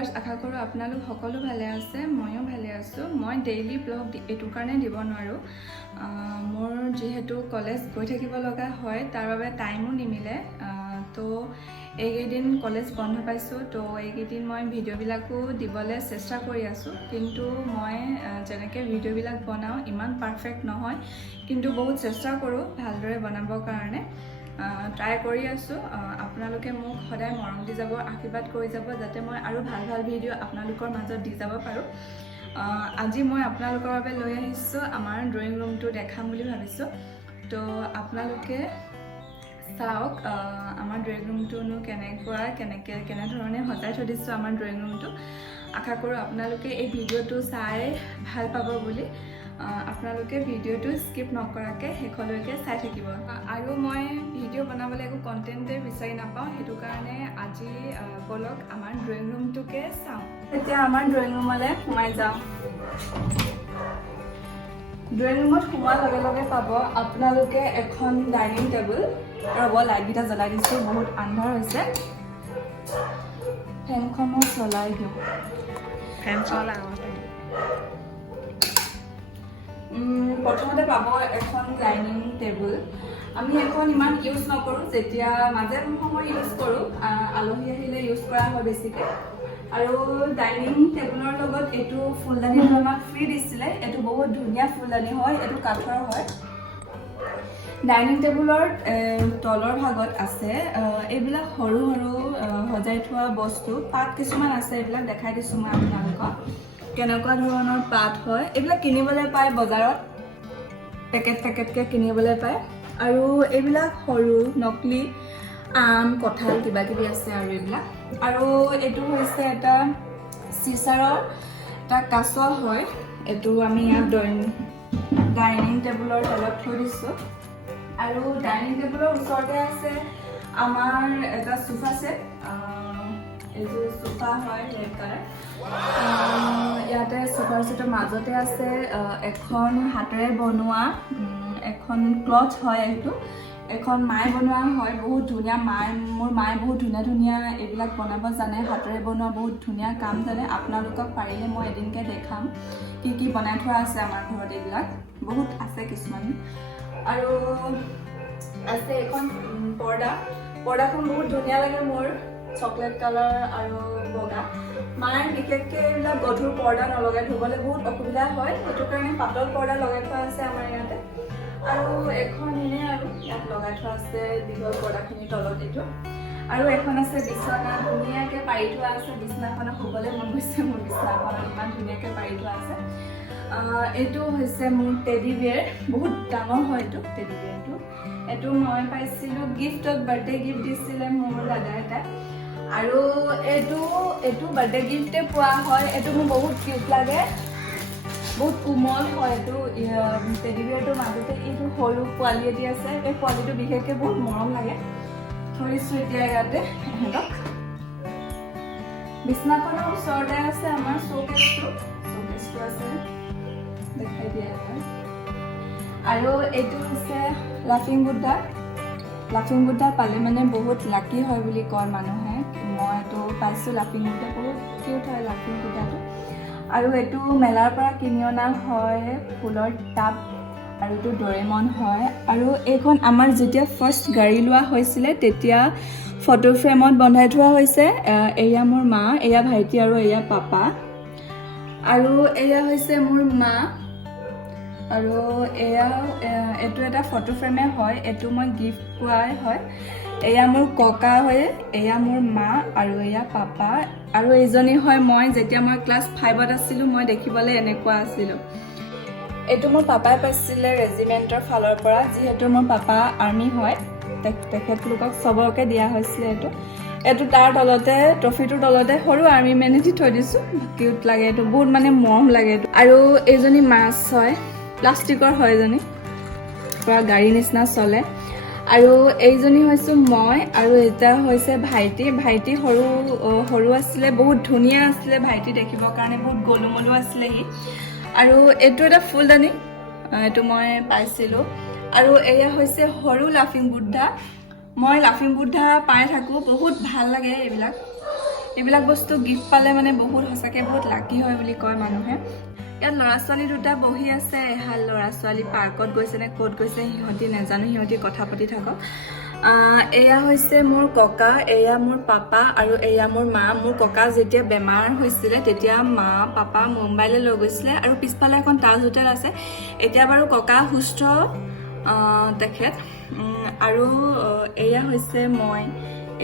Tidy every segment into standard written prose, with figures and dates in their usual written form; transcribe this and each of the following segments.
Viewers আশা কৰোঁ আপোনালোক সকলো ভালে আছে ময়ো ভালে আছোঁ মই ডেইলি ব্লগ এটো কাৰণে দিব নোৱাৰো মোৰ যেহেতু কলেজ গৈ থাকিব লগা হয় তাৰ বাবে টাইমো নিমিলে তো এইকেইদিন কলেজ বন্ধ পাইছোঁ তো এইকেইদিন মই ভিডিঅ'বিলাকো দিবলৈ চেষ্টা কৰি আছোঁ কিন্তু মই যেনেকৈ ভিডিঅ'বিলাক বনাওঁ ইমান পাৰফেক্ট নহয় কিন্তু বহুত চেষ্টা কৰোঁ ভালদৰে বনাবৰ কাৰণে ট্ৰাই কৰি আছোঁ আপোনালোকে মোক সদায় মৰম দি যাব আশীৰ্বাদ কৰি যাব যাতে মই আৰু ভাল ভাল ভিডিঅ' আপোনালোকৰ মাজত দি যাব পাৰোঁ আজি মই আপোনালোকৰ বাবে লৈ আহিছোঁ আমাৰ ড্ৰয়িং ৰুমটো দেখাম বুলি ভাবিছোঁ তো আপোনালোকে চাওক আমাৰ ড্ৰয়িং ৰুমটোনো কেনেধৰণে সজাই থৈ দিছোঁ আমাৰ ড্ৰয়িং ৰুমটো আশা কৰোঁ আপোনালোকে এই ভিডিঅ'টো চাই ভাল পাব বুলি আপোনালোকে ভিডিঅ'টো স্কিপ নকৰাকৈ শেষলৈকে চাই থাকিব আৰু মই ভিডিঅ' বনাবলৈ একো কণ্টেণ্টে বিচাৰি নাপাওঁ সেইটো কাৰণে আজি বলক আমাৰ ড্ৰয়িং ৰুমটোকে চাওঁ এতিয়া আমাৰ ড্ৰয়িং ৰুমলৈ সোমাই যাওঁ ড্ৰয়িং ৰুমত সোমোৱাৰ লগে লগে পাব আপোনালোকে এখন ডাইনিং টেবুল ৰ'ব লাইটকেইটা জ্বলাই দিছোঁ বহুত আন্ধাৰ হৈছে ফেনখনো চলাই দিওঁ ফেন চলা প্ৰথমতে পাব এখন ডাইনিং টেবুল আমি এখন ইমান ইউজ নকৰোঁ যেতিয়া মাজে সময় ইউজ কৰোঁ আলহী আহিলে ইউজ কৰা হয় বেছিকৈ আৰু ডাইনিং টেবুলৰ লগত এইটো ফুলদানিটো আমাক ফ্ৰী দিছিলে এইটো বহুত ধুনীয়া ফুলদানি হয় এইটো কাঠৰ হয় ডাইনিং টেবুলৰ তলৰ ভাগত আছে এইবিলাক সৰু সৰু সজাই থোৱা বস্তু পাত কিছুমান আছে এইবিলাক দেখাই দিছোঁ মই আপোনালোকক কেনেকুৱা ধৰণৰ পাত হয় এইবিলাক কিনিবলৈ পায় বজাৰত পেকেটকৈ কিনিবলৈ পায় আৰু এইবিলাক সৰু নকলি আম কঁঠাল কিবা কিবি আছে আৰু এইবিলাক আৰু এইটো হৈছে এটা চিচাৰৰ এটা কাছ হয় এইটো আমি ইয়াত ডাইনিং টেবুলৰ তলত থৈ দিছোঁ আৰু ডাইনিং টেবুলৰ ওচৰতে আছে আমাৰ এটা সোফা ছেট এইযোৰ সোফা হয় ৰেড কালাৰ ইয়াতে সোফাৰ ছেটৰ মাজতে আছে এখন হাতেৰে বনোৱা এখন ক্লথ হয় এইটো এখন মায়ে বনোৱা হয় বহুত ধুনীয়া মোৰ মায়ে বহুত ধুনীয়া এইবিলাক বনাব জানে হাতেৰে বনোৱা বহুত ধুনীয়া কাম জানে আপোনালোকক পাৰিলে মই এদিনকৈ দেখাম কি বনাই থোৱা আছে আমাৰ ঘৰত এইবিলাক বহুত আছে কিছুমান আৰু আছে এখন পৰ্দাখন বহুত ধুনীয়া লাগে মোৰ চকলেট কালাৰ আৰু বগা মায়ে বিশেষকৈ এইবিলাক গধুৰ পৰ্দা নলগাই ধুবলৈ বহুত অসুবিধা হয় সেইটো কাৰণে পাতল পৰ্দা লগাই থোৱা আছে আমাৰ ইয়াতে আৰু এখন এনে আৰু ইয়াত লগাই থোৱা আছে দীঘল পৰ্দাখিনিৰ তলত এইটো আৰু এখন আছে বিছনা ধুনীয়াকৈ পাৰি থোৱা আছে বিছনাখনত শুবলৈ মন গৈছে মোৰ বিছনাখনত ইমান ধুনীয়াকৈ পাৰি থোৱা আছে এইটো হৈছে মোৰ টেডি বিয়েৰ বহুত ডাঙৰ হয় এইটো টেডি বিয়েৰটো এইটো মই পাইছিলোঁ গিফ্টত বাৰ্থডে গিফ্ট দিছিলে মোৰ দাদা এটাই আৰু এইটো বাৰ্থডে গিফ্টে পোৱা হয় এইটো মোৰ বহুত কিউট লাগে বহুত কোমল হয় এইটো টেডি বিয়েৰটোৰ মাজতে এইটো সৰু পোৱালি এটি আছে এই পোৱালিটো বিশেষকৈ বহুত মৰম লাগে থৈছোঁ এতিয়া ইয়াতে সিহঁতক বিছনাখনৰ ওচৰতে আছে আমাৰ শ্ব'কেছটো আছে দেখাই দিয়া আৰু এইটো হৈছে লাফিং বুদ্ধা পালে মানে বহুত লাকি হয় বুলি কয় মানুহে মইতো পাইছোঁ লাফিং বুদ্ধা বহুত কিউট হয় লাফিং বুদ্ধাটো আৰু এইটো মেলাৰ পৰা কিনি অনা হয় ফুলৰ টাব আৰু এইটো ডৰেমন হয় আৰু এইখন আমাৰ যেতিয়া ফাৰ্ষ্ট গাড়ী লোৱা হৈছিলে তেতিয়া ফটো ফ্ৰেমত বন্ধাই থোৱা হৈছে এয়া মোৰ মা এয়া ভাইটি আৰু এয়া পাপা আৰু এয়া হৈছে মোৰ মা আৰু এইটো এটা ফটো ফ্ৰেমে হয় এইটো মই গিফ্ট পোৱাই হয় এয়া মোৰ ককা হয় এয়া মোৰ মা আৰু এয়া পাপা আৰু এইজনী হয় মই যেতিয়া মই ক্লাছ 5ত আছিলোঁ মই দেখিবলৈ এনেকুৱা আছিলোঁ এইটো মোৰ পাপাই পাইছিলে ৰেজিমেণ্টৰ ফালৰ পৰা যিহেতু মোৰ পাপা আৰ্মি হয় তেখেতলোকক চবকে দিয়া হৈছিলে এইটো তাৰ তলতে ট্ৰফিটোৰ তলতে সৰু আৰ্মি মেন এটি থৈ দিছোঁ কিউট লাগে এইটো বহুত মানে মৰম লাগে এইটো আৰু এইজনী মাছ হয় প্লাষ্টিকৰ হয় এজনী পূৰা গাড়ী নিচিনা চলে আৰু এইজনী হৈছোঁ মই আৰু এটা হৈছে ভাইটি সৰু আছিলে বহুত ধুনীয়া আছিলে ভাইটি দেখিবৰ কাৰণে বহুত গলুমলু আছিলে সি আৰু এইটো এটা ফুলদানি এইটো মই পাইছিলোঁ আৰু এয়া হৈছে সৰু লাফিং বুদ্ধা মই লাফিং বুদ্ধা পাই থাকোঁ বহুত ভাল লাগে এইবিলাক এইবিলাক বস্তু গিফ্ট পালে মানে বহুত সঁচাকৈ বহুত লাকি হয় বুলি কয় মানুহে। ইয়াত ল'ৰা ছোৱালী দুটা বহি আছে, এহাল ল'ৰা ছোৱালী পাৰ্কত গৈছে নে ক'ত গৈছে সিহঁতি নাজানো, সিহঁতি কথা পাতি থাকক। এয়া হৈছে মোৰ ককা, এয়া মোৰ পাপা আৰু এয়া মোৰ মা। মোৰ ককা যেতিয়া বেমাৰ হৈছিলে তেতিয়া মা পাপা মুম্বাইলৈ লৈ গৈছিলে আৰু পিছফালে এখন তাজ হোটেল আছে। এতিয়া বাৰু ককা সুস্থ তেখেত। আৰু এয়া হৈছে মই,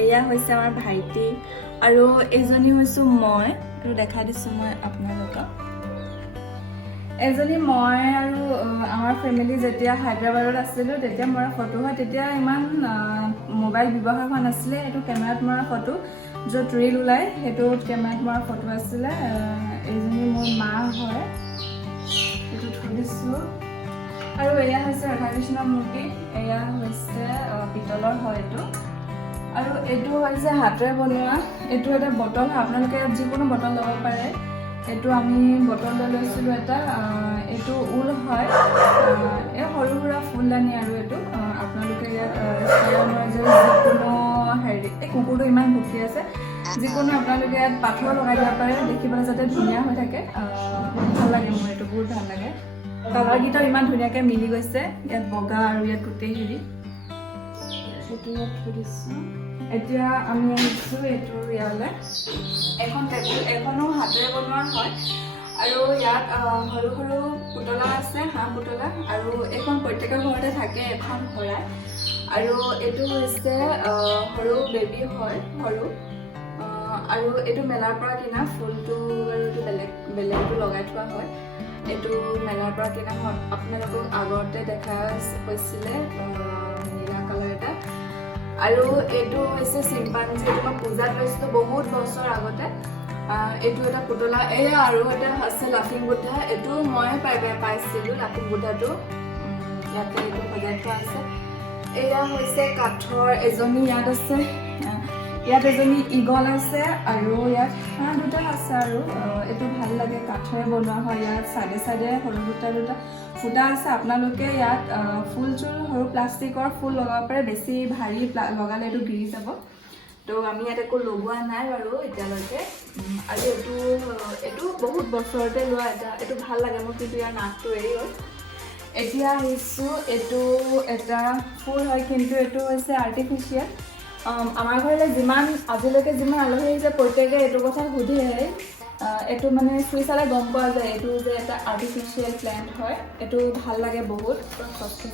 এয়া হৈছে আমাৰ ভাইটি আৰু এইজনী হৈছোঁ মই। এইটো দেখাই দিছোঁ মই আপোনালোকক। এজনী মই আৰু আমাৰ ফেমিলি যেতিয়া হায়দৰাবাদত আছিলোঁ তেতিয়া মৰা ফটো হয়। তেতিয়া ইমান মোবাইল ব্যৱহাৰ হোৱা নাছিলে। এইটো কেমেৰাত মৰা ফটো, য'ত ৰীল ওলাই সেইটো কেমেৰাত মৰা ফটো আছিলে। এইজনী মোৰ মা হয়, এইটো থৈ দিছোঁ। আৰু এয়া হৈছে ৰাধাকৃষ্ণ মূৰ্তি, এয়া হৈছে পিতলৰ হয় এইটো। আৰু এইটো হৈছে হাতেৰে বনোৱা, এইটো এটা বটল, আপোনালোকে ইয়াত যিকোনো বটল ল'ব পাৰে। এইটো আমি বটল লৈ লৈছিলোঁ এটা, এইটো ঊল হয়, এই সৰু সুৰা ফুলদানি। আৰু এইটো আপোনালোকে ইয়াত যিকোনো হেৰি, এই কুকুৰটো ইমান ভুকি আছে, যিকোনো আপোনালোকে ইয়াত পাথৰ লগাই দিব পাৰে, দেখিবলৈ যাতে ধুনীয়া হৈ থাকে। ভাল লাগে মোৰ এইটো, বহুত ভাল লাগে। কালাৰকেইটাও ইমান ধুনীয়াকৈ মিলি গৈছে, ইয়াত বগা আৰু ইয়াত গোটেই হেৰি। এইটো ইয়াত থৈ দিছোঁ। এতিয়া আমি আহিছোঁ এইটো ইয়ালৈ। এখন টেবুল, এখনো হাতেৰে বনোৱা হয় আৰু ইয়াত সৰু সৰু পুতলা আছে, হাঁহ পুতলা। আৰু এইখন প্ৰত্যেকৰ ঘৰতে থাকে এখন শৰাই। আৰু এইটো হৈছে সৰু বেবী হয়, সৰু। আৰু এইটো মেলাৰ পৰা কিনা ফুলটো, আৰু এইটো বেলেগটো লগাই থোৱা হয়। এইটো মেলাৰ পৰা কিনা হয়, আপোনালোকক আগতে দেখা হৈছিলে নীলা কালাৰ এটা। আৰু এইটো হৈছে চিম্পাঞ্জী, এইটো মই পূজাত লৈছিলোঁ বহুত বছৰ আগতে। এইটো এটা পুতলা। এয়া আৰু এটা আছে লাফিং বুদ্ধা, এইটো মই পাইছিলোঁ লাফিং বুদ্ধাটো, ইয়াতে এইটো সজাই থোৱা আছে। এয়া হৈছে কাঠৰ এজনী, ইয়াত আছে, ইয়াত এজনী ঈগল আছে আৰু ইয়াত হাঁহ দুটা আছে। আৰু এইটো ভাল লাগে, কাঠেৰে বনোৱা হয়। ইয়াত চাইডে চাইডে সৰু দুটা ফুটা আছে। আপোনালোকে ইয়াত ফুল চুল সৰু প্লাষ্টিকৰ ফুল লগাব পাৰে, বেছি ভাৰী লগালে এইটো গিৰি যাব। তো আমি ইয়াত একো লগোৱা নাই বাৰু এতিয়ালৈকে। আৰু এইটো বহুত বছৰতে লোৱা এটা, এইটো ভাল লাগে মোৰ, কিন্তু ইয়াৰ নাকটো এৰি গ'ল। এতিয়া আহিছোঁ, এইটো এটা ফুল হয়, কিন্তু এইটো হৈছে আৰ্টিফিচিয়েল। আমাৰ ঘৰলৈ আজিলৈকে যিমান আলহী আহিছে প্ৰত্যেকে এইটো কথা সুধে, এইটো মানে চুই চালে গম পোৱা যায় এইটো যে এটা আৰ্টিফিচিয়েল প্লেণ্ট হয়। এইটো ভাল লাগে বহুত।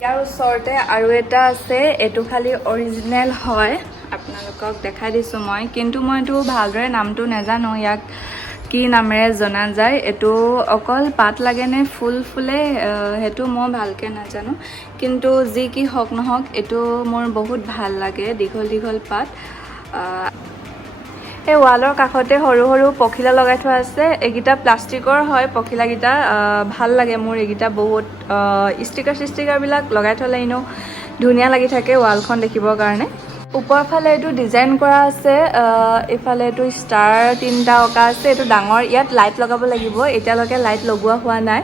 ইয়াৰ ওচৰতে আৰু এটা আছে, এইটো খালি অৰিজিনেল হয়, আপোনালোকক দেখাই দিছোঁ মই, কিন্তু মই এইটো ভালদৰে নামটো নাজানো, ইয়াক কি নামেৰে জনা যায়। এইটো অকল পাত লাগে নে ফুল ফুলে সেইটো মই ভালকৈ নাজানো, কিন্তু যি কি হওক নহওক এইটো মোৰ বহুত ভাল লাগে, দীঘল দীঘল পাত। এই ৱালৰ কাষতে সৰু সৰু পখিলা লগাই থোৱা আছে, এইকেইটা প্লাষ্টিকৰ হয় পখিলাকেইটা। ভাল লাগে মোৰ এইকেইটা বহুত। ষ্টিকাৰবিলাক লগাই থ'লে এনেও ধুনীয়া লাগি থাকে ৱালখন দেখিবৰ কাৰণে। ওপৰৰ ফালে এইটো ডিজাইন কৰা আছে, এইফালে এইটো ষ্টাৰ 3টা অঁকা আছে, এইটো ডাঙৰ। ইয়াত লাইট লগাব লাগিব, এতিয়ালৈকে লাইট লগোৱা হোৱা নাই।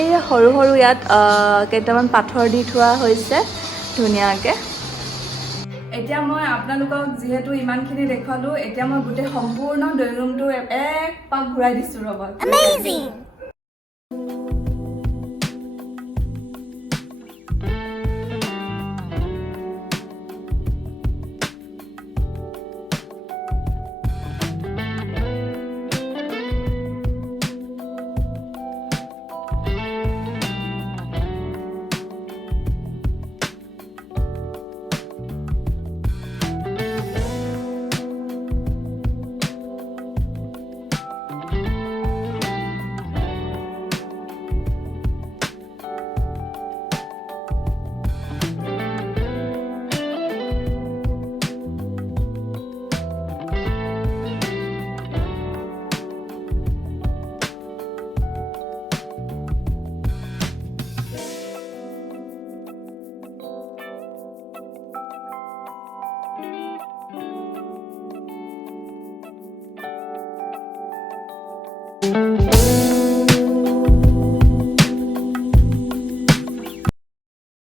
এই সৰু সৰু ইয়াত কেইটামান পাথৰ দি থোৱা হৈছে ধুনীয়াকৈ। এতিয়া মই আপোনালোকক যিহেতু ইমানখিনি দেখুৱালোঁ, এতিয়া মই গোটেই সম্পূৰ্ণ ড্ৰয়িং ৰুমটো এক পাক ঘূৰাই দিছোঁ ৰ'ব। Thank you.